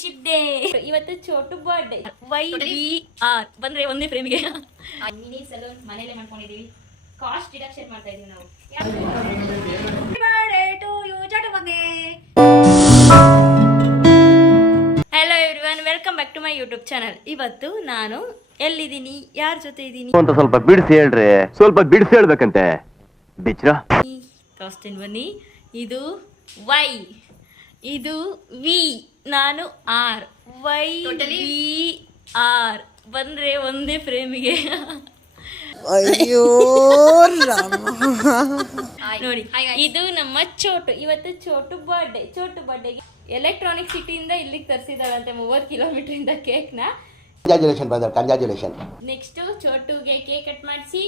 Friendship day. ಇವತ್ತು Chotu birthday. YBR ಬಂದ್ರೆ ಒಂದೇ ಫ್ರೇಮ್ಗೆ ಮಿನಿ ಸಲೂನ್ ಮನೇಲೆ ಮಾಡ್ಕೊಂಡಿದೀವಿ. ಕಾಸ್ಟ್ ಡಿಡಕ್ಷನ್ ಮಾಡ್ತಾ ಇದೀವಿ ನಾವು. ಬರ್ಡೇ ಟು ಯು ಚೋಟು ಬಂದೆ. Hello everyone, welcome back to my YouTube channel. ಇವತ್ತು ನಾನು ಎಲ್ಲಿದ್ದೀನಿ, ಯಾರ ಜೊತೆ ಇದ್ದೀನಿ ಅಂತ ಸ್ವಲ್ಪ ಬಿಡಿಸಿ ಹೇಳ್ರಿ. ಸ್ವಲ್ಪ ಬಿಡಿಸಿ ಹೇಳ್ಬೇಕಂತೆ. ಬಿಚ್ರಾ ತೋರಿಸ್ತೀನಿ ಬನ್ನಿ. ಇದು ವೈ, ಇದು ವಿ, ನಾನು ಆರ್. YBR ಬಂದ್ರೆ ಒಂದೇ ಫ್ರೇಮಿಗೆ. ಅಯ್ಯೋ ನೋಡಿ, ಇದು ನಮ್ಮ ಚೋಟು. ಇವತ್ತು ಚೋಟು ಬರ್ಡೇ. ಚೋಟು ಬರ್ಡೇಗೆ ಎಲೆಕ್ಟ್ರಾನಿಕ್ ಸಿಟಿಯಿಂದ ಇಲ್ಲಿಗೆ ತರಿಸಿದಾರಂತೆ 30 ಕಿಲೋಮೀಟರ್ ಇಂದ ಕೇಕ್ನ. ನೆಕ್ಸ್ಟ್ ಚೋಟುಗೆ ಕೇಕ್ ಕಟ್ ಮಾಡಿಸಿ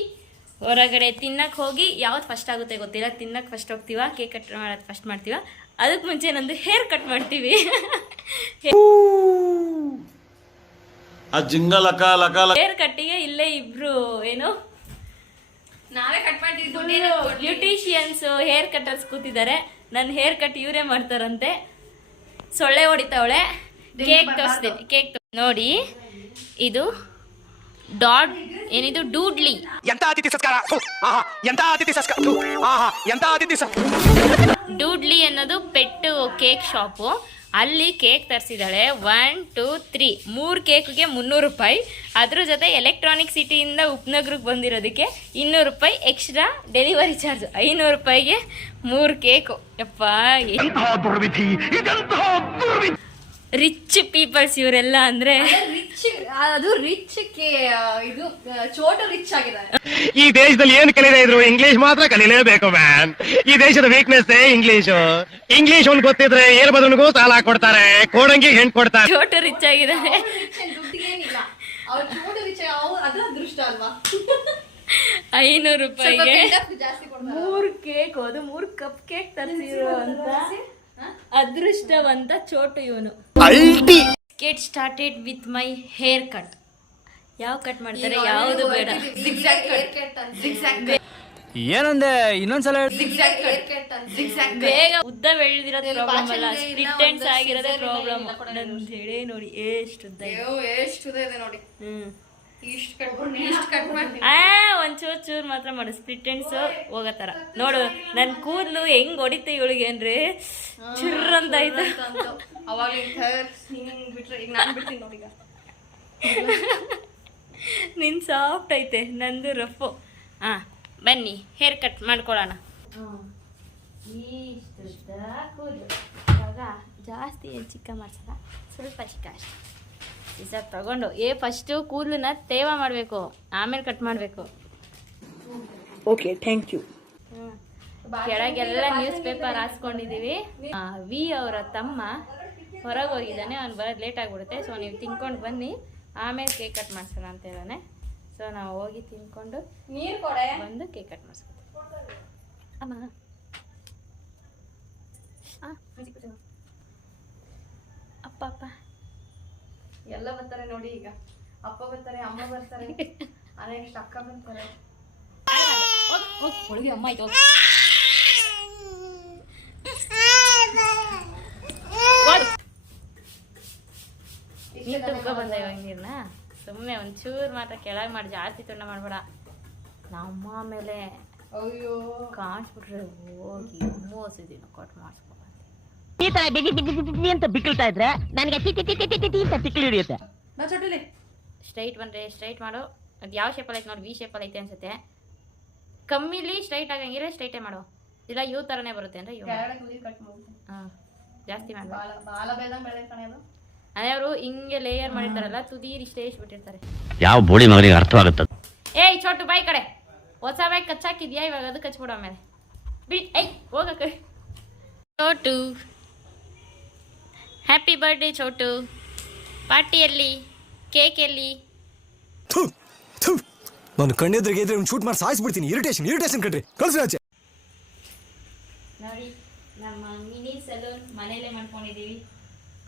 ಹೊರಗಡೆ ತಿನ್ನಕ್ ಹೋಗಿ ಯಾವ್ದು ಫಸ್ಟ್ ಆಗುತ್ತೆ ಗೊತ್ತಿಲ್ಲ. ತಿನ್ನಕ್ ಫಸ್ಟ್ ಹೋಗ್ತೀವ, ಕೇಕ್ ಕಟ್ ಮಾಡೋದು ಫಸ್ಟ್ ಮಾಡ್ತೀವ. ಅದಕ್ಕೆ ಮುಂಚೆ ನಂದು ಹೇರ್ ಕಟ್ ಮಾಡ್ತೀವಿ. ಹೇರ್ ಕಟ್ಟಿಗೆ ಇಲ್ಲೇ ಇಬ್ರು ಏನು ನಾವೇ ಕಟ್ ಮಾಡ್ತೀವಿ. ಬ್ಯೂಟಿಷಿಯನ್ಸ್ ಹೇರ್ ಕಟ್ಟರ್ಸ್ ಕೂತಿದ್ದಾರೆ. ನನ್ನ ಹೇರ್ ಕಟ್ ಇವರೇ ಮಾಡ್ತಾರಂತೆ. ಸೊಳ್ಳೆ ಹೊಡಿತಾವಳೆ. ಕೇಕ್ ತೋರಿಸ್ತೀನಿ. ಕೇಕ್ ನೋಡಿ, ಇದು ಡಾಟ್ ಏನಿದು ಡೂಡ್ಲಿ. ಡೂಡ್ಲಿ ಅನ್ನೋದು ಪೆಟ್ಟು ಕೇಕ್ ಶಾಪು. ಅಲ್ಲಿ ಕೇಕ್ ತರಿಸಿದಾಳೆ. 1 2 3 3 ಕೇಕ್ಗೆ 300 ರೂಪಾಯಿ. ಅದ್ರ ಜೊತೆ ಎಲೆಕ್ಟ್ರಾನಿಕ್ ಸಿಟಿಯಿಂದ ಉಪನಗರಕ್ಕೆ ಬಂದಿರೋದಕ್ಕೆ 200 ರೂಪಾಯಿ ಎಕ್ಸ್ಟ್ರಾ ಡೆಲಿವರಿ ಚಾರ್ಜ್. 500 ರೂಪಾಯಿಗೆ 3 ಕೇಕು. ಯಪ್ಪ, ರಿಚ್ ಪೀಪಲ್ಸ್ ಇವರೆಲ್ಲ. ಅಂದ್ರೆ ಅದು ರಿಚ್ ಇದು ಚೋಟು ರಿಚ್ ಆಗಿದೆ. ಈ ದೇಶದಲ್ಲಿ ಏನು ಕಲಿಯದೇ ಇದ್ರು ಇಂಗ್ಲಿಷ್ ಮಾತ್ರ ಕಲಿಯಲೇಬೇಕು ಮ್ಯಾನ್. ಈ ದೇಶದ ವೀಕ್ನೆಸ್ ಇಂಗ್ಲಿಷ್ ಒಂದು ಗೊತ್ತಿದ್ರೆ ಏರ್ ಬದಲಿಗೂ ಸಾಲ ಕೊಡ್ತಾರೆ, ಕೋಡಂಗಿ ಹೆಣ್ ಕೊಡ್ತಾರೆ. ಚೋಟು ರಿಚ್ ಆಗಿದ್ದಾರೆ. ದುಡ್ಡಿಗೇನಿಲ್ಲ, ಅವ್ರು ಚೋಟು ರಿಚ್. ಅದು ಅದೃಷ್ಟ ಅಲ್ವಾ. 500 ರೂಪಾಯಿಗೆ ಜಾಸ್ತಿ 3 ಕೇಕ್. ಅದು 3 ಕಪ್ ಕೇಕ್ ತರಿಸಿರೋ ಅಂತ ಅದೃಷ್ಟವಂತ ಚೋಟು ಇವನು. Get started with my hair cut. ಯಾವ ಕಟ್ ಮಾಡ್ತಾರೆ, ಯಾವುದು ಬೇಡ. ಏನಂದೆ ಇನ್ನೊಂದ್ಸಲ ಬೇಗ ಉದ್ದ ಬೆಳೆದಿರೋದೇ ಪ್ರಾಬ್ಲಮ್ ಅಲ್ಲ, ಸ್ಪ್ಲಿಟ್ ಎಂಡ್ಸ್ ಆಗಿರೋದೇ ಪ್ರಾಬ್ಲಮ್. ನಂದು ಹೇಳಿ ನೋಡಿ ಎಷ್ಟು ಉದ್ದ ಇದೆ ನೋಡಿ. ಒಂಚೂರು ಚೂರು ಮಾತ್ರ ಮಾಡು. ಸ್ಪ್ಲಿಟ್ ಎಂಡ್ಸ್ ಹೋಗತ್ತಾರ ನೋಡು. ನನ್ ಕೂದಲು ಹೆಂಗ್ ಹೊಡಿತ ಇವಳಿಗೆ ಅಂದ್ರೆ ಚುರ್ರ ಅಂತ ಆಯ್ತು. ನಿನ್ ಸಾಫ್ಟ್ ಐತೆ, ನಂದು ರಫು. ಬನ್ನಿ ಹೇರ್ ಕಟ್ ಮಾಡ್ಕೊಳ್ಳೋಣ. ಇಷ್ಟು ಕೂದಲು ಇವಾಗ ಜಾಸ್ತಿ ಚಿಕ್ಕ ಮಾಡ್ಸಲ್ಲ, ಸ್ವಲ್ಪ ಚಿಕ್ಕ ಅಷ್ಟೆ. ಈಗ ತಗೊಂಡು ಫಸ್ಟು ಕೂದಲನ್ನ ತೇವ ಮಾಡಬೇಕು, ಆಮೇಲೆ ಕಟ್ ಮಾಡಬೇಕು. Okay, thank you. ಕೆಳಗೆಲ್ಲ ನ್ಯೂಸ್ ಪೇಪರ್ ಹಾಸ್ಕೊಂಡಿದೀವಿ. ವಿ ಅವರ ತಮ್ಮ ಹೊರಗೆ ಹೋಗಿದ್ದಾನೆ, ಅವ್ನು ಬರೋದು ಲೇಟ್ ಆಗಿಬಿಡುತ್ತೆ. ಸೊ ನೀವು ತಿನ್ಕೊಂಡು ಬನ್ನಿ, ಆಮೇಲೆ ಕೇಕ್ ಕಟ್ ಮಾಡ್ಸೋಣ ಅಂತ ಹೇಳಾನೆ. ಸೊ ನಾವು ಹೋಗಿ ತಿನ್ಕೊಂಡು ಬಂದು ಕೇಕ್ ಕಟ್ ಮಾಡಿಸ್ಕೊತೀವಿ. ಅಮ್ಮ ಅಪ್ಪ ಅಪ್ಪ ಎಲ್ಲ ಬರ್ತಾರೆ ನೋಡಿ. ಈಗ ಅಪ್ಪ ಬರ್ತಾರೆ, ಅಮ್ಮ ಬರ್ತಾರೆ, ನೆಕ್ಸ್ಟ್ ಅಕ್ಕ ಬರ್ತಾರೆ. ಒಳಗೆ ಅಮ್ಮ ಆಯ್ತು. ನೀರು ತುಂಬ ಬಂದ ಇವಾಗ ನೀರ್ನ. ಸುಮ್ಮನೆ ಒಂಚೂರು ಮಾತ್ರ ಕೆಳಗೆ ಮಾಡಿ, ಜಾಸ್ತಿ ತುಂಡ ಮಾಡಬೇಡ. ನಮ್ಮ ಮೇಲೆ ಅಯ್ಯೋ ಕಾಣಿಸ್ಬಿಟ್ರೆ ಹೋಗಿ ಮೋಸಿದೀನಿ ಕಟ್ ಮಾಡಿಸ್ಕೊ. ಈ ತರ ಬಿಗಿ ಅಂತ ಬಿಕ್ಕಳ್ತಾ ಇದ್ರೆ ನನಗೆ ತಿಕ್ಕಿ ಹಿಡಿಯುತ್ತೆ. ಸ್ಟ್ರೈಟ್ ಬಂದ್ರೆ ಸ್ಟ್ರೈಟ್ ಮಾಡು. ಅದು ಯಾವ ಶೇಪಲ್ಲಿ ಐತೆ ನೋಡಿ, ವಿ ಶೇಪಲ್ಲಿ ಐತೆ ಅನ್ಸುತ್ತೆ. ಕಮ್ಮಿಲಿ ಸ್ಟ್ರೈಟ್ ಆಗಂಗಿದ್ರೆ ಸ್ಟ್ರೈಟೇ ಮಾಡು, ಇಲ್ಲ ಯೂ ಥರನೇ ಬರುತ್ತೆ ಅಂದರೆ ಯೂ. ಹಾಂ, ಜಾಸ್ತಿ ಮಾಡಬಾರ್ದು. ಅದೇ ಅವರು ಹಿಂಗೆ ಲೇಯರ್ ಮಾಡಿರ್ತಾರಲ್ಲ, ತುದೀರ್ ಇಷ್ಟೇ ಬಿಟ್ಟಿರ್ತಾರೆ. ಯಾವ ಬೋಳಿ ಮಗನಿಗೆ ಅರ್ಥವಾಗುತ್ತೆ. ಏಯ್ ಚೋಟು ಬಾಯ್ ಕಡೆ, ಹೊಸ ಬಾಯ್ ಕಚ್ಚಾಕಿದ್ಯಾ ಇವಾಗ, ಅದು ಕಚ್ಬಿಡೋ ಆಮೇಲೆ ಬಿಡಿ. ಏಯ್ ಹೋಗಕ್ಕೆ. Chotu happy birthday Chotu. ಪಾರ್ಟಿಯಲ್ಲಿ ಕೇಕ್ ಎಲ್ಲಿ? ನಾನು ಕಣ್ಣೆದ್ರಿಗೆ ಇದ್ರೆ ಶೂಟ್ ಮಾಡಿ ಸಾಯಿಸ್ಬಿಡ್ತೀನಿ. ಇರಿಟೇಷನ್ ಕಣ್ರಿ, ಕಳ್ಸಿ ಆಚೆ. ನೋಡಿ, ನಮ್ಮ ಮಿನಿ ಸಲೂನ್ ಮನೇಲೆ ಮಾಡ್ಕೊಂಡಿದ್ದೀವಿ.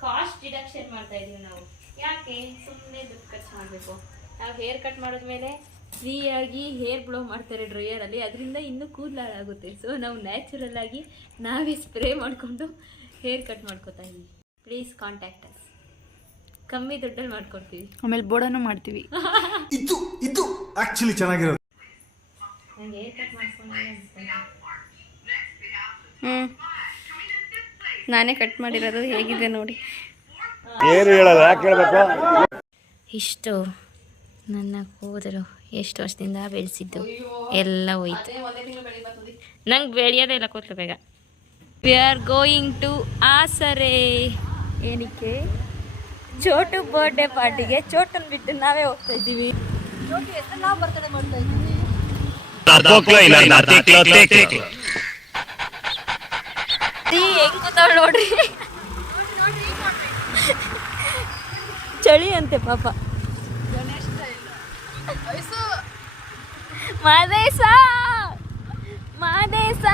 ಕಾಸ್ಟ್ ಡಿಡಕ್ಷನ್ ಮಾಡ್ತಾ ಇದೀವಿ ನಾವು. ಯಾಕೆ ಸುಮ್ಮನೆ ದುಡ್ಡು ಖರ್ಚು ಮಾಡಬೇಕು. ನಾವು ಹೇರ್ ಕಟ್ ಮಾಡಿದ್ಮೇಲೆ ಫ್ರೀಯಾಗಿ ಹೇರ್ ಬ್ಲೋ ಮಾಡ್ತಾರೆ ಡ್ರೈಯರಲ್ಲಿ, ಅದರಿಂದ ಇನ್ನೂ ಕೂದಲು ಹಾಳಾಗುತ್ತೆ. ಸೊ ನಾವು ನ್ಯಾಚುರಲ್ ಆಗಿ ನಾವೇ ಸ್ಪ್ರೇ ಮಾಡಿಕೊಂಡು ಹೇರ್ ಕಟ್ ಮಾಡ್ಕೋತಾ ಇದ್ದೀವಿ. Please contact us. ಕಮ್ಮಿ ದುಡ್ಡಲ್ಲಿ ಮಾಡ್ಕೊಡ್ತೀವಿ. ಆಮೇಲೆ ಬೋಡನು ಮಾಡ್ತೀವಿ. ಇದು ಆಕ್ಚುಲಿ ಚೆನ್ನಾಗಿರೋದು. ನಂಗೆ ಹೇರ್ ಕಟ್ ಮಾಡ್ಕೊಂಡೆ ನಾನೇ ಕಟ್ ಮಾಡಿರೋದು, ಹೇಗಿದೆ ನೋಡಿ. ಏನು ಹೇಳಲ್ಲ, ಯಾಕೆ ಹೇಳ್ಬೇಕು? ಇಷ್ಟು ನನ್ನ ಕೂದಲು ಎಷ್ಟು ವರ್ಷದಿಂದ ಬೆಳೆಸಿದ್ದು ಎಲ್ಲ ಹೋಯ್ತು. ನಂಗೆ ಬೆಳೆಯೋದೇ ಇಲ್ಲ ಕೂದಲು ಬೇಗ. ವಿ ಆರ್ ಗೋಯಿಂಗ್ ಟು ಆಸರೆ. ಏನಕ್ಕೆ? ಚೋಟು ಬರ್ಡೇ ಪಾರ್ಟಿಗೆ. ಚೋಟನ್ ಬಿಟ್ಟು ನಾವೇ ಹೋಗ್ತಾ ಇದ್ದೀವಿ. ನಾವು ಬರ್ತಡೇ ಮಾಡ್ತಾ ಇದ್ದೀವಿ. ಹೆಂಗ್ ಕೂತಾವ್ ನೋಡ್ರಿ. ಚಳಿ ಅಂತೆ ಪಾಪ. ಮಾದೇಶ ಮಾದೇಶ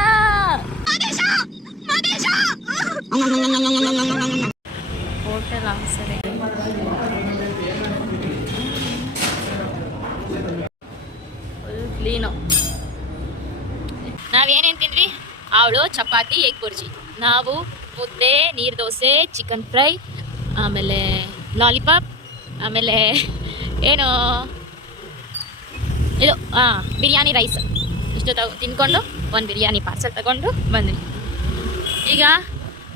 ಹೋಟೆಲ್ ಆಸರೆ. Full clean. ನಾವೇನೇನು ತಿಂದ್ವಿ? ಅವಳು ಚಪಾತಿ ಎಗ್ ಬುರ್ಜಿ, ನಾವು ಮುದ್ದೆ, ನೀರು ದೋಸೆ, ಚಿಕನ್ ಫ್ರೈ, ಆಮೇಲೆ ಲಾಲಿಪಾಪ್, ಆಮೇಲೆ ಏನು ಇದು ಬಿರಿಯಾನಿ ರೈಸ್. ಇಷ್ಟು ತಿನ್ಕೊಂಡು ಒಂದು ಬಿರಿಯಾನಿ ಪಾರ್ಸಲ್ ತಗೊಂಡು ಬಂದ್ವಿ. ಈಗ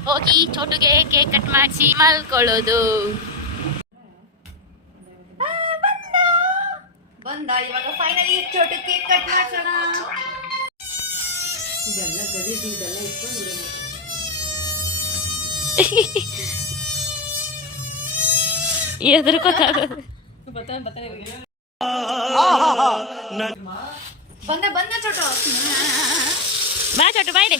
ಹೋಗಿ ಚೋಟುಗೆ ಕೇಕ್ ಕಟ್ ಮಾಡಿಸಿ ಮಲ್ಕೊಳ್ಳೋದು. ಬಂದ ಇವಾಗ ಫೈನಲಿ ಚೋಟು ಕೇಕ್ ಕಟ್ ಮಾಡ್ಸೋಣ. ಎದುರ್ಕೋತಾಗೋದು. ಬಂದ ಚೋಟು. ಬಾ ಚೋಟು ಬಾಯ್ಲಿ.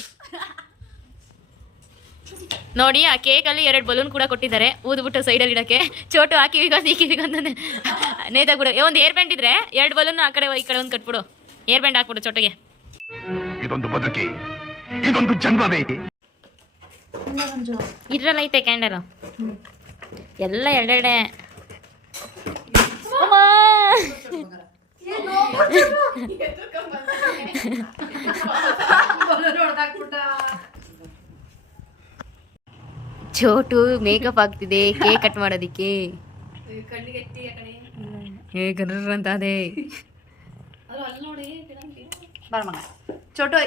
ನೋಡಿ ಆ ಕೇಕಲ್ಲಿ 2 ಬಲೂನ್ ಕೂಡ ಕೊಟ್ಟಿದ್ದಾರೆ, ಊದ್ಬಿಟ್ಟು ಸೈಡಲ್ಲಿ ಇಡಕ್ಕೆ. ಚೋಟು ಹಾಕಿ ಈಕಿವಿಗೊಂದು ನೇತಾಗ್ಬಿಡು. ಒಂದು ಏರ್ ಬ್ಯಾಂಡ್ ಇದ್ರೆ 2 ಬಲೂನ್ ಆ ಕಡೆ ಈ ಕಡೆ ಒಂದು ಕಟ್ಬಿಡು. Air band ಹಾಕ್ಬಿಡು ಚೋಟುಗೆ. ಇದೊಂದು ಬದುಕಿ, ಇದೊಂದು ಜನ್ಮವೇ. ಇದ್ರಲ್ಲೈತೆ ಕ್ಯಾಂಡಲ್ ಎಲ್ಲ ಎರಡೆರಡೆ. ಚೋಟು ಮೇಕಪ್ ಆಗ್ತಿದೆ ಕೇಕ್ ಕಟ್ ಮಾಡೋದಿಕ್ಕೆ. ಅಂತ ಅದೇ ಮಗ Chotu.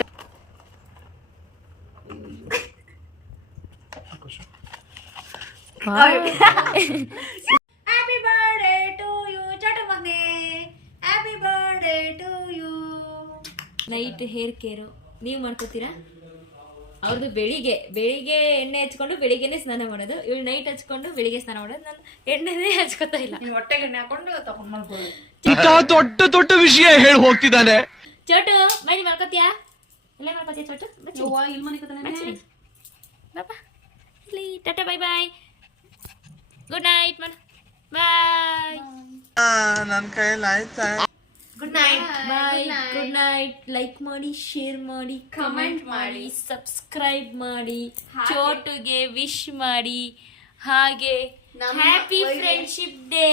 Happy birthday to you Chotu ಮಗನೇ. Happy birthday to you. Night hair care ನೀವು ಮಾಡ್ಕೋತೀರಾ? ಅವ್ರದ್ದು ಬೆಳಿಗ್ಗೆ ಎಣ್ಣೆ ಹಚ್ಕೊಂಡು ಬೆಳಿಗ್ಗೆನೆ ಸ್ನಾನ ಮಾಡೋದು. ಇವಳು ನೈಟ್ ಹಚ್ಕೊಂಡು ಬೆಳಿಗ್ಗೆ ಸ್ನಾನ ಮಾಡೋದು. ನಾನು ಎಣ್ಣೆನೇ ಹಚ್ಕೋತಾ ಇಲ್ಲ. ಹೊಟ್ಟೆಗೆ ಎಣ್ಣೆ ಹಾಕೊಂಡು ತಗೊಂಡ್ ಮಾಡ್ಕೊಳ್ಳಿ. ದೊಡ್ಡ ದೊಡ್ಡ ವಿಷಯ ಹೇಳಿ ಹೋಗ್ತಿದ್ದಾನೆ. ಚೋಟು ಬನ್ನಿ ಮಾಡ್ಕೋತೀಯಾ? ಇಲ್ಲ ಮಾಡ್ಕೋತೀಯ ಚೋಟು? ಇಲ್ಲಿ ಮನೆ tata bye bye. Good night ಮಾಡು. ಬಾಯ್. ನನ್ನ ಕೈಯಲ್ಲಿ ಆಯ್ತಾ? Good night. Bye. Good night. Like ಮಾಡಿ, ಶೇರ್ ಮಾಡಿ, ಕಮೆಂಟ್ ಮಾಡಿ, ಸಬ್ಸ್ಕ್ರೈಬ್ ಮಾಡಿ, ಚೋಟುಗೆ ವಿಶ್ ಮಾಡಿ, ಹಾಗೆ ಹ್ಯಾಪಿ ಫ್ರೆಂಡ್ಶಿಪ್ ಡೇ.